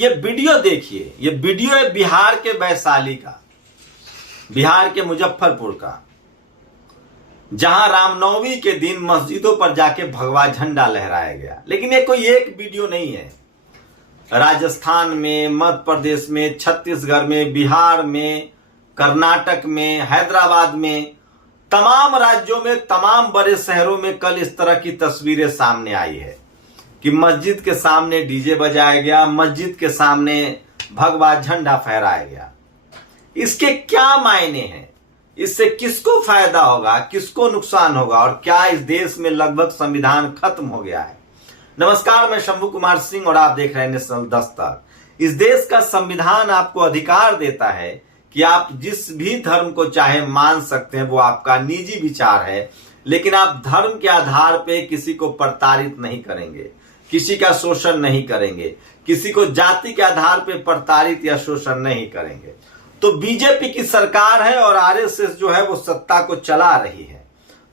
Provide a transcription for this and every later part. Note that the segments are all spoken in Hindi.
ये वीडियो देखिए, ये वीडियो है बिहार के वैशाली का, बिहार के मुजफ्फरपुर का, जहां रामनवमी के दिन मस्जिदों पर जाके भगवा झंडा लहराया गया। लेकिन ये कोई एक वीडियो नहीं है। राजस्थान में, मध्य प्रदेश में, छत्तीसगढ़ में, बिहार में, कर्नाटक में, हैदराबाद में, तमाम राज्यों में, तमाम बड़े शहरों में कल इस तरह की तस्वीरें सामने आई है कि मस्जिद के सामने डीजे बजाया गया, मस्जिद के सामने भगवा झंडा फहराया गया। इसके क्या मायने हैं? इससे किसको फायदा होगा, किसको नुकसान होगा, और क्या इस देश में लगभग संविधान खत्म हो गया है? नमस्कार, मैं शंभू कुमार सिंह और आप देख रहे हैं नेशनल दस्तक। इस देश का संविधान आपको अधिकार देता है कि आप जिस भी धर्म को चाहे मान सकते हैं, वो आपका निजी विचार है, लेकिन आप धर्म के आधार पे किसी को प्रताड़ित नहीं करेंगे, किसी का शोषण नहीं करेंगे, किसी को जाति के आधार पे प्रताड़ित या शोषण नहीं करेंगे। तो बीजेपी की सरकार है और आरएसएस जो है वो सत्ता को चला रही है।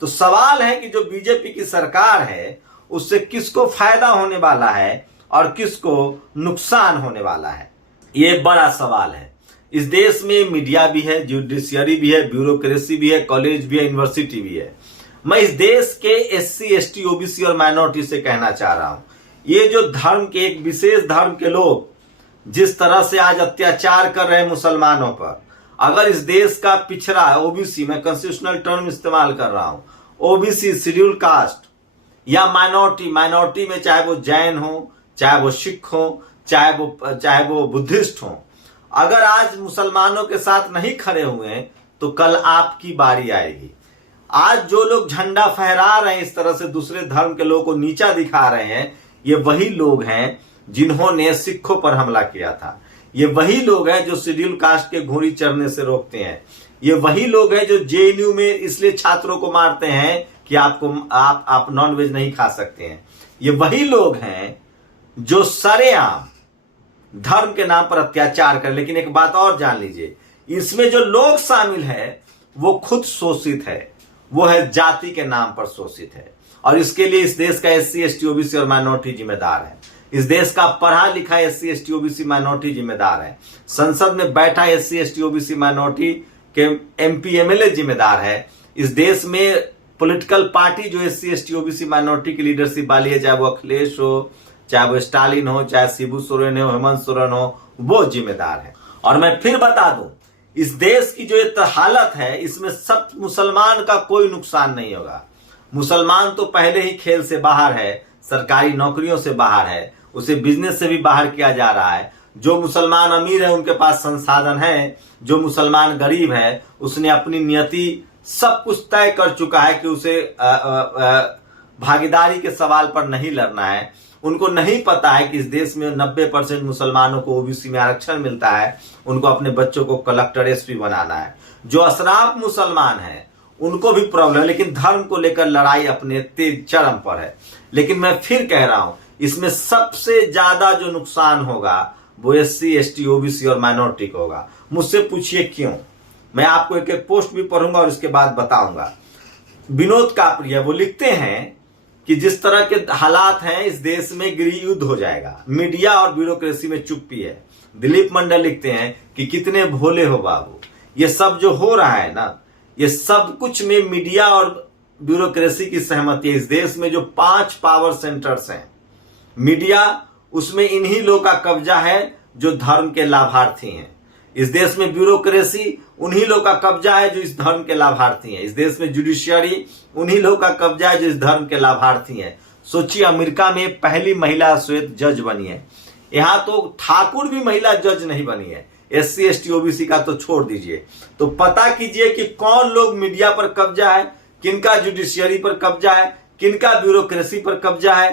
तो सवाल है कि जो बीजेपी की सरकार है उससे किसको फायदा होने वाला है और किसको नुकसान होने वाला है, ये बड़ा सवाल है। इस देश में मीडिया भी है, जुडिशियरी भी है, ब्यूरोक्रेसी भी है, कॉलेज भी है, यूनिवर्सिटी भी है। मैं इस देश के एससी, एसटी, ओबीसी और माइनॉरिटी से कहना चाह रहा हूं, ये जो धर्म के, एक विशेष धर्म के लोग जिस तरह से आज अत्याचार कर रहे हैं मुसलमानों पर, अगर इस देश का पिछड़ा ओबीसी, मैं कॉन्स्टिट्यूशनल टर्म इस्तेमाल कर रहा हूं, ओबीसी, शेड्यूल कास्ट या माइनॉरिटी में चाहे वो जैन हो, चाहे वो सिख हो, चाहे वो बुद्धिस्ट हो, अगर आज मुसलमानों के साथ नहीं खड़े हुए हैं तो कल आपकी बारी आएगी। आज जो लोग झंडा फहरा रहे हैं, इस तरह से दूसरे धर्म के लोगों को नीचा दिखा रहे हैं, ये वही लोग हैं जिन्होंने सिखों पर हमला किया था। ये वही लोग हैं जो शेड्यूल कास्ट के घोड़ी चढ़ने से रोकते हैं। ये वही लोग हैं जो जेएनयू में इसलिए छात्रों को मारते हैं कि आप नॉनवेज नहीं खा सकते हैं। ये वही लोग हैं जो सरेआम धर्म के नाम पर अत्याचार कर। लेकिन एक बात और जान लीजिए, इसमें जो लोग शामिल है वो खुद शोषित है, वो है जाति के नाम पर शोषित है। और इसके लिए इस देश का एससी, एसटी, ओबीसी और माइनॉरिटी जिम्मेदार है। इस देश का पढ़ा लिखा एससी, एसटी, ओबीसी, माइनॉरिटी जिम्मेदार है। संसद में बैठा एससी, एसटी, ओबीसी, माइनॉरिटी के एमपी, एमएलए जिम्मेदार है। इस देश में पॉलिटिकल पार्टी जो एससी, एसटी, ओबीसी, माइनॉरिटी की लीडरशिप वाली है, चाहे वो अखिलेश हो, चाहे वो स्टालिन हो, चाहे शिबू सोरेन हो, हेमंत सोरेन हो, वो जिम्मेदार है। और मैं फिर बता दूं, इस देश की जो ये हालत है, इसमें सब मुसलमान का कोई नुकसान नहीं होगा। मुसलमान तो पहले ही खेल से बाहर है, सरकारी नौकरियों से बाहर है, उसे बिजनेस से भी बाहर किया जा रहा है। जो मुसलमान अमीर है उनके पास संसाधन है, जो मुसलमान गरीब है उसने अपनी नियति सब कुछ तय कर चुका है कि उसे भागीदारी के सवाल पर नहीं लड़ना है। उनको नहीं पता है कि इस देश में 90% मुसलमानों को ओबीसी में आरक्षण मिलता है, उनको अपने बच्चों को कलेक्टर, एसपी बनाना है। जो अशराफ मुसलमान है उनको भी प्रॉब्लम है, लेकिन धर्म को लेकर लड़ाई अपने तेज चरम पर है। लेकिन मैं फिर कह रहा हूं, इसमें सबसे ज्यादा जो नुकसान होगा वो एससी, एसटी, ओबीसी और माइनॉरिटी को होगा। मुझसे पूछिए क्यों? मैं आपको एक एक पोस्ट भी पढ़ूंगा और इसके बाद बताऊंगा। विनोद कापड़िया वो लिखते हैं कि जिस तरह के हालात हैं इस देश में गृह युद्ध हो जाएगा, मीडिया और ब्यूरोक्रेसी में चुप्पी है। दिलीप मंडल लिखते हैं कि कितने भोले हो बाबू, ये सब जो हो रहा है ना, ये सब कुछ में मीडिया और ब्यूरोक्रेसी की सहमति है। इस देश में जो 5 पावर सेंटर्स हैं, मीडिया उसमें इन्हीं लोगों का कब्जा है जो धर्म के लाभार्थी हैं। इस देश में ब्यूरोक्रेसी उन्हीं लोगों का कब्जा है जो इस धर्म के लाभार्थी हैं। इस देश में जुडिशियरी उन्हीं लोगों का कब्जा है जो इस धर्म के लाभार्थी हैं। सोचिए, अमेरिका में पहली महिला श्वेत जज बनी है, यहां तो ठाकुर भी महिला जज नहीं बनी है। एससी, एसटी, ओबीसी का तो छोड़ दीजिए। तो पता कीजिए कि कौन लोग मीडिया पर कब्जा है, किनका जुडिशियरी पर कब्जा है, किनका ब्यूरोक्रेसी पर कब्जा है,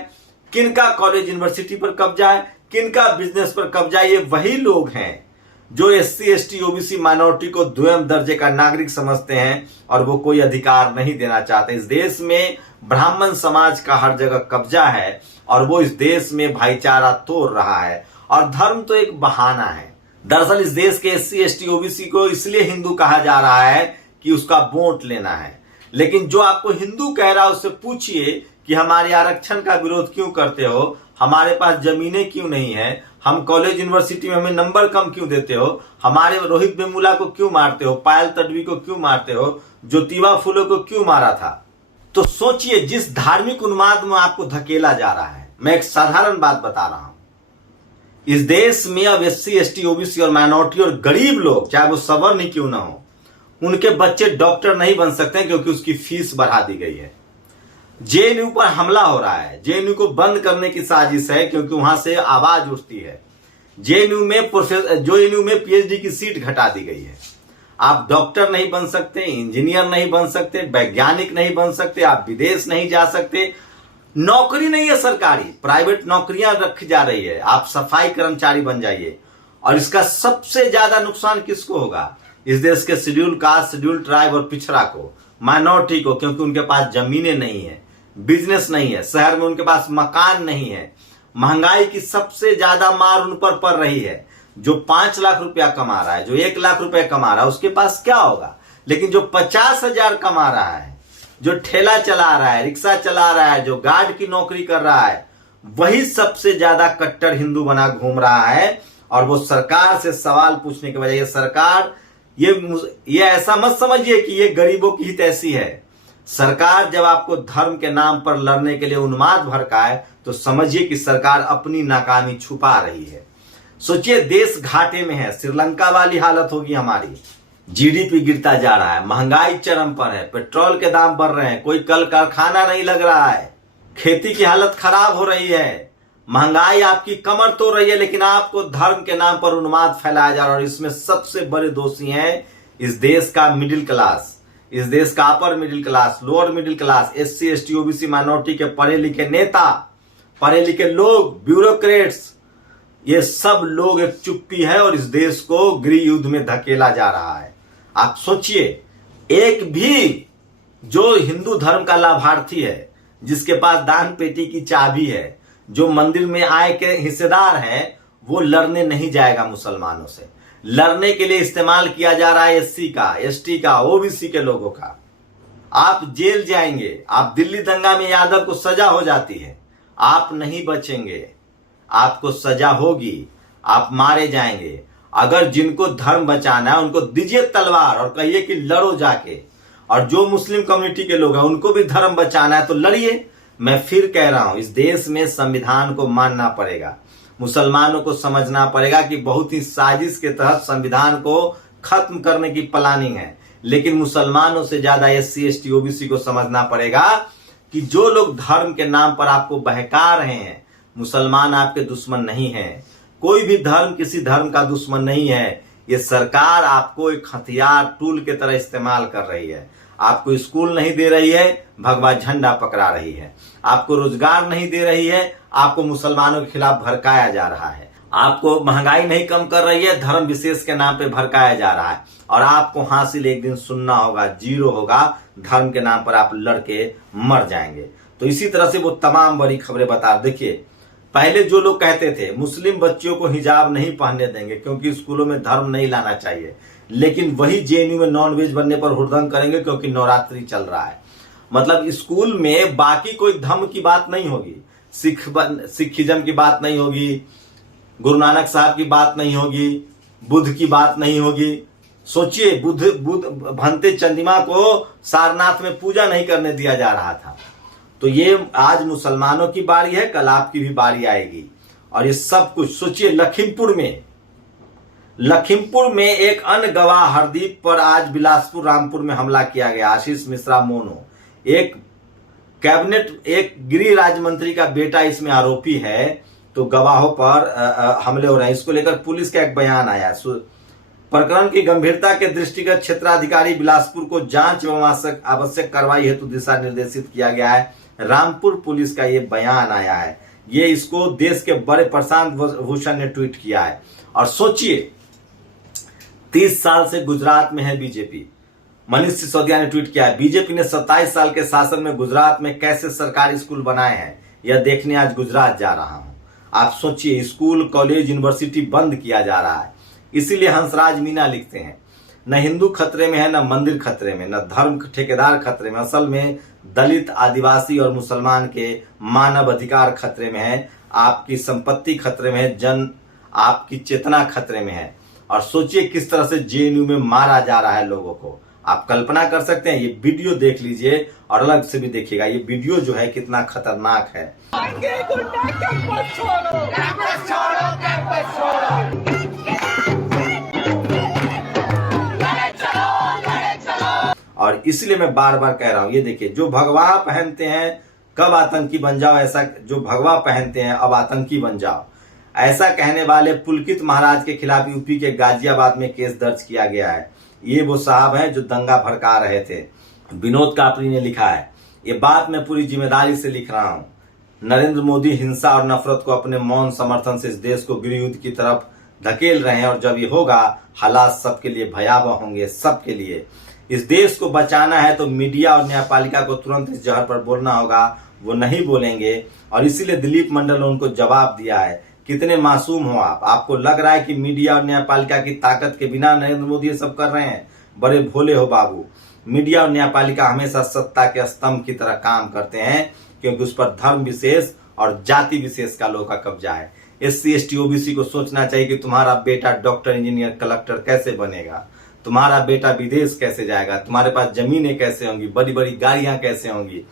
किनका कॉलेज यूनिवर्सिटी पर कब्जा है, किनका बिजनेस पर कब्जा है। ये वही लोग हैं जो एससी, एसटी, ओबीसी, माइनॉरिटी को द्वितीय दर्जे का नागरिक समझते हैं और वो कोई अधिकार नहीं देना चाहते। इस देश में ब्राह्मण समाज का हर जगह कब्जा है और वो इस देश में भाईचारा तोड़ रहा है। और धर्म तो एक बहाना है। दरअसल इस देश के एससी, एसटी, ओबीसी को इसलिए हिंदू कहा जा रहा है कि उसका वोट लेना है। लेकिन जो आपको हिंदू कह रहा है उससे पूछिए कि हमारे आरक्षण का विरोध क्यों करते हो, हमारे पास जमीनें क्यों नहीं है, हम कॉलेज यूनिवर्सिटी में हमें नंबर कम क्यों देते हो, हमारे रोहित वेमुला को क्यों मारते हो, पायल तडवी को क्यों मारते हो, ज्योतिबा फुले को क्यों मारा था। तो सोचिए, जिस धार्मिक उन्माद में आपको धकेला जा रहा है। मैं एक साधारण बात बता रहा हूं, इस देश में अब SC ST OBC और माइनॉरिटी और गरीब लोग, चाहे वो सवर्ण ही क्यों ना हो, उनके बच्चे डॉक्टर नहीं बन सकते क्योंकि उसकी फीस बढ़ा दी गई है। JNU पर हमला हो रहा है, JNU को बंद करने की साजिश है क्योंकि वहां से आवाज उठती है। JNU में PhD की सीट घटा दी गई है। आप डॉक्टर नहीं बन सकते, इंजीनियर नहीं बन सकते, वैज्ञानिक नहीं बन सकते, आप विदेश नहीं जा सकते, नौकरी नहीं है सरकारी, प्राइवेट नौकरियां रखी जा रही है, आप सफाई कर्मचारी बन जाइए। और इसका सबसे ज्यादा नुकसान किसको होगा, इस देश के शेड्यूल कास्ट, शेड्यूल ट्राइब और पिछड़ा को, माइनॉरिटी को, क्योंकि उनके पास जमीनें नहीं है, बिजनेस नहीं है, शहर में उनके पास मकान नहीं है। महंगाई की सबसे ज्यादा मार उन पर पड़ रही है। जो 5 लाख रुपया कमा रहा है, जो 1 लाख रुपया कमा रहा है, उसके पास क्या होगा, लेकिन जो 50,000 कमा रहा है, जो ठेला चला रहा है, रिक्शा चला रहा है, जो गार्ड की नौकरी कर रहा है, वही सबसे ज्यादा कट्टर हिंदू बना घूम रहा है। और वो सरकार से सवाल पूछने के बजाय, ये सरकार, ये ऐसा मत समझिए कि ये गरीबों की हित ऐसी है। सरकार जब आपको धर्म के नाम पर लड़ने के लिए उन्माद भड़काए तो समझिए कि सरकार अपनी नाकामी छुपा रही है। सोचिए, देश घाटे में है, श्रीलंका वाली हालत होगी हमारी। GDP गिरता जा रहा है, महंगाई चरम पर है, पेट्रोल के दाम बढ़ रहे हैं, कोई कल कारखाना नहीं लग रहा है, खेती की हालत खराब हो रही है, महंगाई आपकी कमर तोड़ रही है, लेकिन आपको धर्म के नाम पर उन्माद फैलाया जा रहा है। और इसमें सबसे बड़े दोषी हैं इस देश का मिडिल क्लास, इस देश का upper middle class, lower middle class, SC ST OBC minority के पढ़े लिखे नेता, पढ़े लिखे लोग, ब्यूरोक्रेट्स, ये सब लोग एक चुप्पी है और इस देश को गृह युद्ध में धकेला जा रहा है। आप सोचिए, एक भी जो हिंदू धर्म का लाभार्थी है, जिसके पास दान पेटी की चाबी है, जो मंदिर में आय के हिस्सेदार है, वो लड़ने नहीं जाएगा मुसलमानों से। लड़ने के लिए इस्तेमाल किया जा रहा है SC का, ST का, OBC के लोगों का। आप जेल जाएंगे, आप दिल्ली दंगा में यादव को सजा हो जाती है, आप नहीं बचेंगे, आपको सजा होगी, आप मारे जाएंगे। अगर जिनको धर्म बचाना है उनको दीजिए तलवार और कहिए कि लड़ो जाके। और जो मुस्लिम कम्युनिटी के लोग हैं उनको भी धर्म बचाना है तो लड़िए। मैं फिर कह रहा हूं, इस देश में संविधान को मानना पड़ेगा, मुसलमानों को समझना पड़ेगा कि बहुत ही साजिश के तहत संविधान को खत्म करने की प्लानिंग है। लेकिन मुसलमानों से ज्यादा SC ST OBC को समझना पड़ेगा कि जो लोग धर्म के नाम पर आपको बहका रहे हैं, मुसलमान आपके दुश्मन नहीं है, कोई भी धर्म किसी धर्म का दुश्मन नहीं है। ये सरकार आपको एक हथियार, टूल के तरह इस्तेमाल कर रही है। आपको स्कूल नहीं दे रही है, भगवा झंडा पकड़ा रही है। आपको रोजगार नहीं दे रही है, आपको मुसलमानों के खिलाफ भड़काया जा रहा है। आपको महंगाई नहीं कम कर रही है, धर्म विशेष के नाम पे भड़काया जा रहा है। और आपको हासिल एक दिन सुनना होगा, जीरो होगा, धर्म के नाम पर आप लड़के मर जाएंगे। तो इसी तरह से वो तमाम बड़ी खबरें बता। देखिए, पहले जो लोग कहते थे मुस्लिम बच्चियों को हिजाब नहीं पहनने देंगे क्योंकि स्कूलों में धर्म नहीं लाना चाहिए, लेकिन वही JNU में नॉनवेज बनने पर हुड़दंग करेंगे क्योंकि नवरात्रि चल रहा है। मतलब स्कूल में बाकी कोई धर्म की बात नहीं होगी, सिखिज्म की बात नहीं होगी, गुरु नानक साहब की बात नहीं होगी, बुद्ध की बात नहीं होगी। सोचिए, बुद्ध भंते चंद्रमा को सारनाथ में पूजा नहीं करने दिया जा रहा था। तो ये आज मुसलमानों की बारी है, कल आपकी भी बारी आएगी। और ये सब कुछ सोचिए, लखीमपुर में एक अन्य गवाह हरदीप पर आज बिलासपुर रामपुर में हमला किया गया। आशीष मिश्रा मोनो, एक गृह राज्य मंत्री का बेटा इसमें आरोपी है। तो गवाहों पर हमले हो रहे हैं, इसको लेकर पुलिस का एक बयान आया। प्रकरण की गंभीरता के दृष्टिगत क्षेत्राधिकारी बिलासपुर को जांच एवं आवश्यक कार्रवाई हेतु दिशा निर्देशित किया गया है। रामपुर पुलिस का ये बयान आया है। ये इसको देश के बड़े प्रशांत भूषण ने ट्वीट किया है। और सोचिए, 30 साल से गुजरात में है बीजेपी। मनीष सिसोदिया ने ट्वीट किया है, बीजेपी ने 27 साल के शासन में गुजरात में कैसे सरकारी स्कूल बनाए हैं, यह देखने आज गुजरात जा रहा हूं। आप सोचिए, स्कूल, कॉलेज, यूनिवर्सिटी बंद किया जा रहा है। इसीलिए हंसराज मीना लिखते हैं, न हिंदू खतरे में है, न मंदिर खतरे में, न धर्म ठेकेदार खतरे में, असल में दलित, आदिवासी और मुसलमान के मानव अधिकार खतरे में है, आपकी संपत्ति खतरे में है, आपकी चेतना खतरे में है। और सोचिए किस तरह से जेएनयू में मारा जा रहा है लोगों को। आप कल्पना कर सकते हैं। ये वीडियो देख लीजिए और अलग से भी देखिएगा, ये वीडियो जो है कितना खतरनाक है। और इसलिए मैं बार बार कह रहा हूं, ये देखिए, जो भगवा पहनते हैं कब आतंकी बन जाओ, ऐसा जो भगवा पहनते हैं अब आतंकी बन जाओ, ऐसा कहने वाले पुलकित महाराज के खिलाफ यूपी के गाजियाबाद में केस दर्ज किया गया है। ये वो साहब हैं जो दंगा भड़का रहे थे। विनोद कापरी ने लिखा है, ये बात मैं पूरी जिम्मेदारी से लिख रहा हूं। नरेंद्र मोदी हिंसा और नफरत को अपने मौन समर्थन से इस देश को गृहयुद्ध की तरफ धकेल रहे हैं और जब ये होगा हालात सबके लिए भयावह होंगे, सबके लिए। इस देश को बचाना है तो मीडिया और न्यायपालिका को तुरंत इस जहर पर बोलना होगा, वो नहीं बोलेंगे। और इसीलिए दिलीप मंडल ने उनको जवाब दिया है। कितने मासूम हो आप, आपको लग रहा है कि मीडिया और न्यायपालिका की ताकत के बिना नरेंद्र मोदी ये सब कर रहे हैं? बड़े भोले हो बाबू। मीडिया और न्यायपालिका हमेशा सत्ता के स्तंभ की तरह काम करते हैं क्योंकि उस पर धर्म विशेष और जाति विशेष का लोग का कब्जा है। SC ST OBC को सोचना चाहिए कि तुम्हारा बेटा डॉक्टर, इंजीनियर, कलेक्टर कैसे बनेगा, तुम्हारा बेटा विदेश कैसे जाएगा, तुम्हारे पास जमीनें कैसे होंगी, बड़ी बड़ी गाड़ियां कैसे होंगी,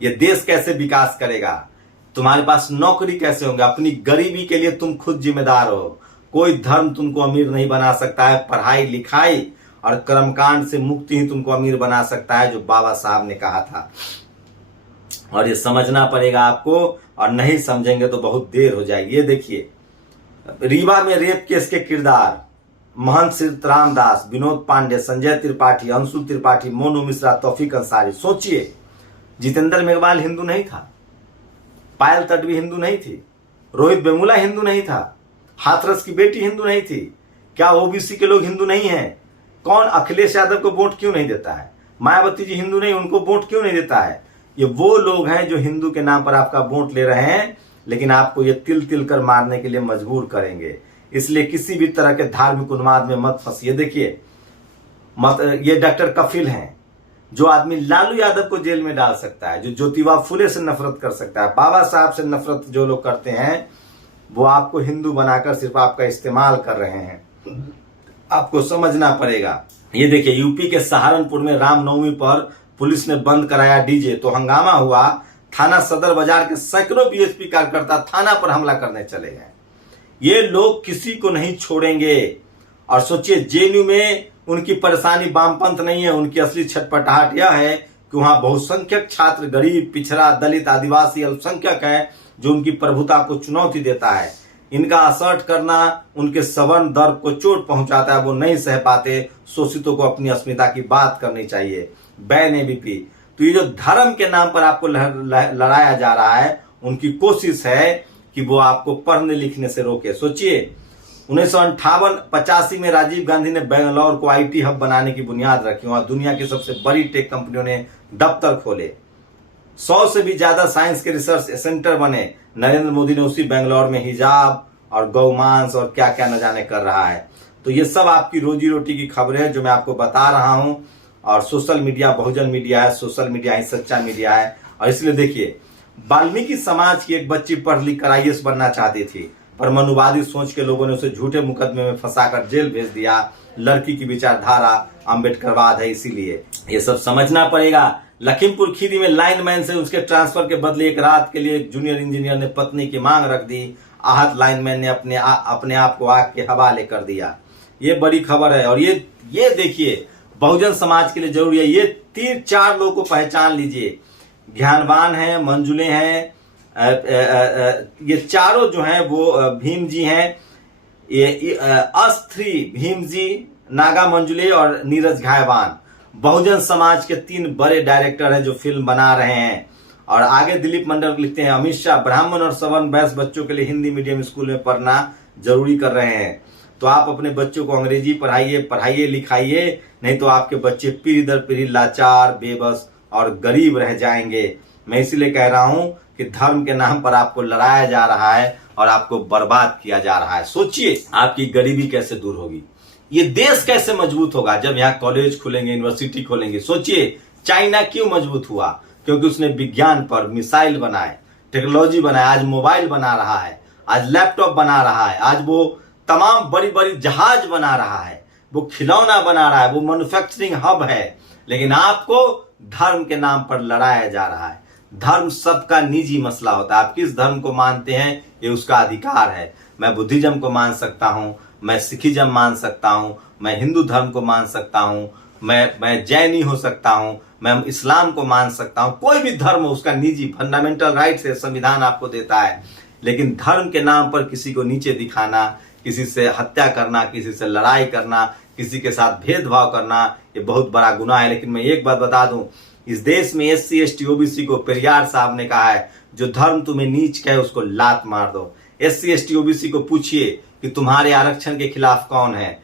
ये देश कैसे विकास करेगा, तुम्हारे पास नौकरी कैसे होंगे। अपनी गरीबी के लिए तुम खुद जिम्मेदार हो। कोई धर्म तुमको अमीर नहीं बना सकता है। पढ़ाई लिखाई और कर्मकांड से मुक्ति ही तुमको अमीर बना सकता है, जो बाबा साहब ने कहा था। और ये समझना पड़ेगा आपको, और नहीं समझेंगे तो बहुत देर हो जाएगी। ये देखिए, रीवा में रेप केस के किरदार महंत सीताराम दास, विनोद पांडे, संजय त्रिपाठी, अंशु त्रिपाठी, मोनू मिश्रा, तौफीक अंसारी। सोचिए, जितेंद्र मेघवाल हिंदू नहीं था, पायल तडवी हिंदू नहीं थी, रोहित वेमुला हिंदू नहीं था, हाथरस की बेटी हिंदू नहीं थी। क्या ओबीसी के लोग हिंदू नहीं है? कौन अखिलेश यादव को वोट क्यों नहीं देता है? मायावती जी हिंदू नहीं, उनको वोट क्यों नहीं देता है? ये वो लोग हैं जो हिंदू के नाम पर आपका वोट ले रहे हैं, लेकिन आपको ये तिल तिल कर मारने के लिए मजबूर करेंगे। इसलिए किसी भी तरह के धार्मिक उन्माद में मत फंसिए। देखिए, ये डॉक्टर कफिल हैं, जो आदमी लालू यादव को जेल में डाल सकता है, जो ज्योतिबा फुले से नफरत कर सकता है, बाबा साहब से नफरत जो लोग करते हैं, वो आपको हिंदू बनाकर सिर्फ आपका इस्तेमाल कर रहे हैं। आपको समझना पड़ेगा। ये देखिए, यूपी के सहारनपुर में रामनवमी पर पुलिस ने बंद कराया डीजे, तो हंगामा हुआ। थाना सदर बाजार के सैकड़ों बीएसपी कार्यकर्ता थाना पर हमला करने चले गए। ये लोग किसी को नहीं छोड़ेंगे। और सोचिए, जेएनयू में उनकी परेशानी वामपंथ नहीं है, उनकी असली छटपटाहट यह है कि वहां बहुसंख्यक छात्र, गरीब, पिछड़ा, दलित, आदिवासी, अल्पसंख्यक है, जो उनकी प्रभुता को चुनौती देता है। इनका असर्ट करना उनके सवर्ण दर्प को चोट पहुंचाता है, वो नहीं सह पाते। शोषितों को अपनी अस्मिता की बात करनी चाहिए। Ban ABP. तो ये जो धर्म के नाम पर आपको लड़ाया जा रहा है, उनकी कोशिश है कि वो आपको पढ़ने लिखने से रोके। सोचिए, 1958-85 में राजीव गांधी ने बेंगलौर को IT हब बनाने की बुनियाद रखी। वहां दुनिया की सबसे बड़ी टेक कंपनियों ने दफ्तर खोले। 100 से भी ज्यादा साइंस के रिसर्च सेंटर बने। नरेंद्र मोदी ने उसी बेंगलौर में हिजाब और गौमांस और क्या क्या न जाने कर रहा है। तो ये सब आपकी रोजी रोटी की खबरें हैं जो मैं आपको बता रहा हूं। और सोशल मीडिया बहुजन मीडिया है, सोशल मीडिया ही सच्चा मीडिया है। और इसलिए देखिए, वाल्मीकि समाज की एक बच्ची पढ़ लिख कर IAS बनना चाहती थी, पर मनुवादी सोच के लोगों ने उसे झूठे मुकदमे में फंसाकर जेल भेज दिया। लड़की की विचारधारा अम्बेडकरवाद है, इसीलिए ये सब समझना पड़ेगा। लखीमपुर खीरी में लाइनमैन से उसके ट्रांसफर के बदले एक रात के लिए जूनियर इंजीनियर ने पत्नी की मांग रख दी। आहत लाइनमैन ने अपने आप को आग के हवाले कर दिया। ये बड़ी खबर है। और ये देखिए, बहुजन समाज के लिए जरूरी है। ये 3-4 लोगों को पहचान लीजिए। ज्ञानवान है, मंजुले हैं, ये चारों जो हैं वो भीम जी हैं। ये अस्थ्री भीम जी, नागा मंजुले और नीरज घायवान बहुजन समाज के 3 बड़े डायरेक्टर हैं जो फिल्म बना रहे हैं। और आगे दिलीप मंडल लिखते हैं, अमित शाह ब्राह्मण और सवर्ण वैश्य बच्चों के लिए हिंदी मीडियम स्कूल में पढ़ना जरूरी कर रहे हैं। तो आप अपने बच्चों को अंग्रेजी पढ़ाइए लिखाइए, नहीं तो आपके बच्चे पीढ़ी दर पीढ़ी लाचार, बेबस और गरीब रह जाएंगे। मैं इसीलिए कह रहा हूं कि धर्म के नाम पर आपको लड़ाया जा रहा है और आपको बर्बाद किया जा रहा है। सोचिए, आपकी गरीबी कैसे दूर होगी, ये देश कैसे मजबूत होगा जब यहाँ कॉलेज खुलेंगे, यूनिवर्सिटी खोलेंगे। सोचिए, चाइना क्यों मजबूत हुआ? क्योंकि उसने विज्ञान पर मिसाइल बनाए, टेक्नोलॉजी बनाए, आज मोबाइल बना रहा है, आज लैपटॉप बना रहा है, आज वो तमाम बड़ी बड़ी जहाज बना रहा है, वो खिलौना बना रहा है, वो मैन्युफैक्चरिंग हब है, लेकिन आपको धर्म के नाम पर लड़ाया जा रहा है। धर्म सबका निजी मसला होता है। आप किस धर्म को मानते हैं ये उसका अधिकार है। मैं बुद्धिज्म को मान सकता हूं, मैं सिखिज्म मान सकता हूं, मैं हिंदू धर्म को मान सकता हूं, मैं जैनी हो सकता हूं, मैं इस्लाम को मान सकता हूं। कोई भी धर्म हो, उसका निजी फंडामेंटल राइट्स है, संविधान आपको देता है। लेकिन धर्म के नाम पर किसी को नीचे दिखाना, किसी से हत्या करना, किसी से लड़ाई करना, किसी के साथ भेदभाव करना, ये बहुत बड़ा गुनाह है। लेकिन मैं एक बात बता दूं, इस देश में SC ST OBC को पेरियार साहब ने कहा है, जो धर्म तुम्हें नीच कहे उसको लात मार दो। SC ST OBC को पूछिए कि तुम्हारे आरक्षण के खिलाफ कौन है,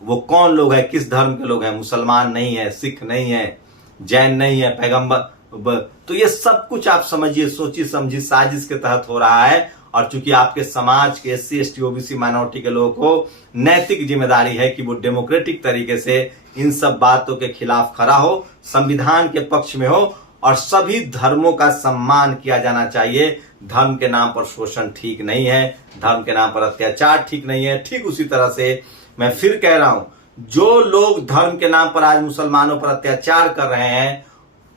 वो कौन लोग हैं, किस धर्म के लोग हैं। मुसलमान नहीं है, सिख नहीं है, जैन नहीं है, पैगंबर। तो ये सब कुछ आप समझिए, सोचिए समझिए, साजिश के तहत हो रहा है। और चूंकि आपके समाज के SC ST OBC माइनॉरिटी के लोगों को नैतिक जिम्मेदारी है कि वो डेमोक्रेटिक तरीके से इन सब बातों के खिलाफ खड़ा हो, संविधान के पक्ष में हो, और सभी धर्मों का सम्मान किया जाना चाहिए। धर्म के नाम पर शोषण ठीक नहीं है, धर्म के नाम पर अत्याचार ठीक नहीं है। ठीक उसी तरह से मैं फिर कह रहा हूं, जो लोग धर्म के नाम पर आज मुसलमानों पर अत्याचार कर रहे हैं,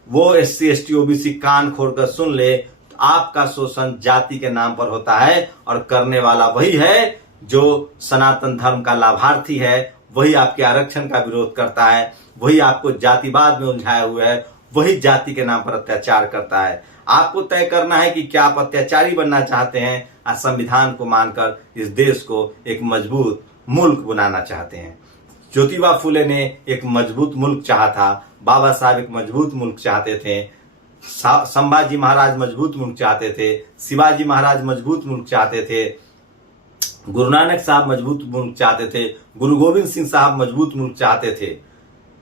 वो SC ST OBC कान खोलकर सुन ले। आपका शोषण जाति के नाम पर होता है, और करने वाला वही है जो सनातन धर्म का लाभार्थी है, वही आपके आरक्षण का विरोध करता है, वही आपको जातिवाद में उलझाए हुए है, वही जाति के नाम पर अत्याचार करता है। आपको तय करना है कि क्या आप अत्याचारी बनना चाहते हैं या संविधान को मानकर इस देश को एक मजबूत मुल्क बनाना चाहते हैं। ज्योतिबा फुले ने एक मजबूत मुल्क चाहा था, बाबा साहब एक मजबूत मुल्क चाहते थे, संभाजी महाराज मजबूत मुल्क चाहते थे, शिवाजी महाराज मजबूत मुल्क चाहते थे, गुरु नानक साहब मजबूत मुल्क चाहते थे, गुरु गोविंद सिंह साहब मजबूत मुल्क चाहते थे,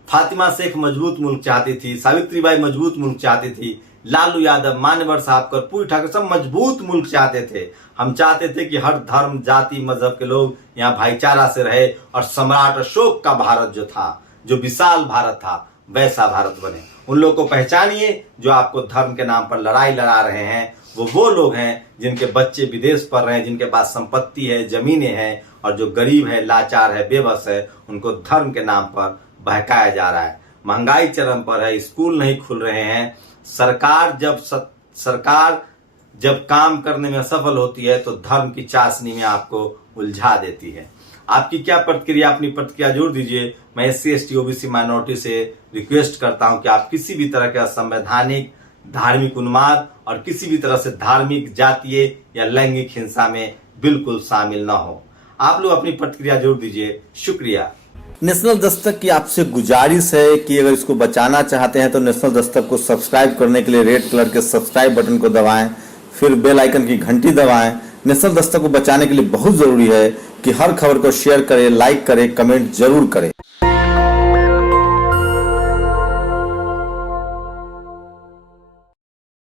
फातिमा शेख मजबूत मुल्क चाहती थी, सावित्रीबाई मजबूत मुल्क चाहती थी, लालू यादव, मान्यवर साहब, कर्पूरी ठाकुर सब मजबूत मुल्क चाहते थे। हम चाहते थे कि हर धर्म, जाति, मजहब के लोग यहाँ भाईचारा से रहे, और सम्राट अशोक का भारत जो था, जो विशाल भारत था, वैसा भारत बने। उन लोगों को पहचानिए जो आपको धर्म के नाम पर लड़ाई लड़ा रहे हैं। वो लोग हैं जिनके बच्चे विदेश पढ़ रहे हैं, जिनके पास संपत्ति है, जमीनें हैं, और जो गरीब है, लाचार है, बेबस है, उनको धर्म के नाम पर बहकाया जा रहा है। महंगाई चरम पर है, स्कूल नहीं खुल रहे हैं। सरकार जब काम करने में असफल होती है तो धर्म की चाशनी में आपको उलझा देती है। आपकी क्या प्रतिक्रिया, अपनी प्रतिक्रिया जरूर दीजिए। मैं SC ST OBC माइनॉरिटी से रिक्वेस्ट करता हूं कि आप किसी भी तरह के असंवैधानिक, धार्मिक उन्माद और किसी भी तरह से धार्मिक, जातीय या लैंगिक हिंसा में बिल्कुल शामिल न हो। आप लोग अपनी प्रतिक्रिया जरूर दीजिए। शुक्रिया। नेशनल दस्तक की आपसे गुजारिश है कि अगर इसको बचाना चाहते हैं तो नेशनल दस्तक को सब्सक्राइब करने के लिए रेड कलर के सब्सक्राइब बटन को दबाएं, फिर बेल आइकन की घंटी दबाएं। नेशनल दस्तक को बचाने के लिए बहुत जरूरी है कि हर खबर को शेयर करें, लाइक करें, कमेंट जरूर करें।